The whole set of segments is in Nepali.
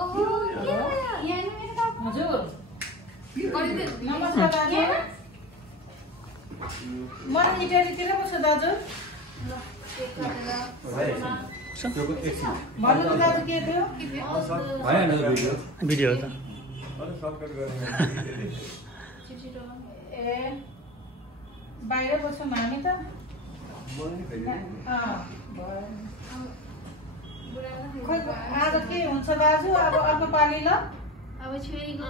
ओहो यहाँ मेरो हजुर नमस्कार दाजु म इटालीतिर बस्छु दाजु भन्नु दाजु के थियो भिडियो त ए बाहिर बस्छौँ हामी त खोइ आज के हुन्छ दाजु अब अर्को पालि ल अब छोरीको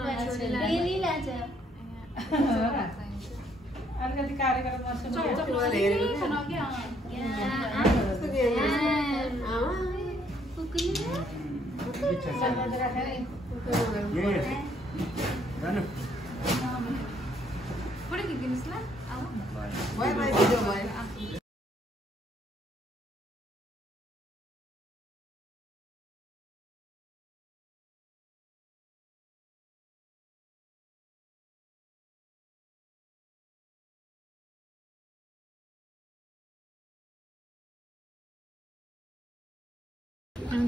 डेली लान्छ अलिकति कार्यक्रम गर्छु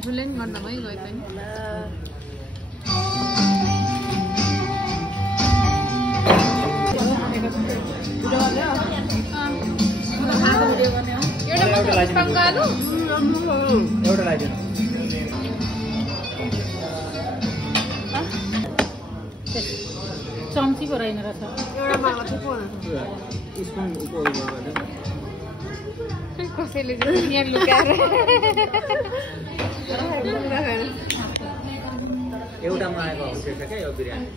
ठुलै गर्नमै गयो पनि एउटा लगाइदिनु चम्ची पो रहेन रहेछ कसैले यहाँ लुकाएर एउटा मागेको हुन्छ क्या यो बिरयानी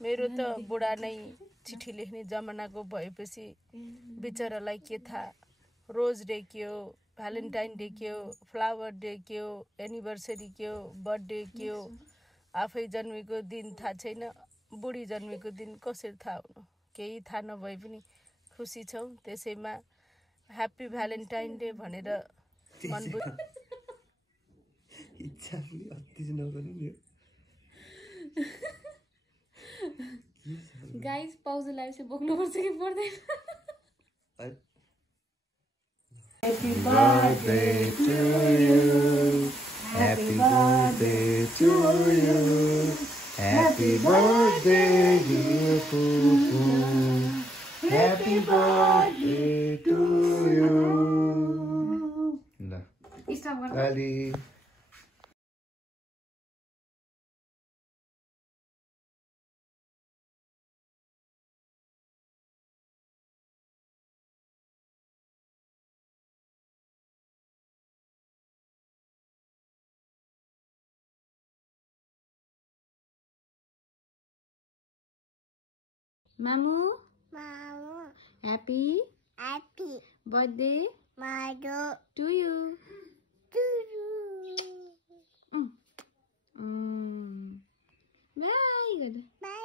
मेरो त बुढा नै चिठी लेख्ने जमानाको भएपछि बिचरालाई के थाहा रोज डे के हो भ्यालेन्टाइन डे के हो फ्लावर डे के हो एनिभर्सरी के हो बर्थडे के हो आफै जन्मेको दिन थाहा छैन बुढी जन्मेको दिन कसरी थाहा हुनु केही थाहा नभए पनि खुसी छौं त्यसैमा ह्यापी भ्यालेन्टाइन डे भनेर मन इच्छा अति नगर्नु नि गाइस पाउज लाइभ बोक्नु पर्छ कि पर्दैन Happy birthday to you. Happy birthday to you. Happy birthday dear Poo. Happy birthday to you. ल Ali. Mamu, Happy birthday to you. Bye. Good. Bye.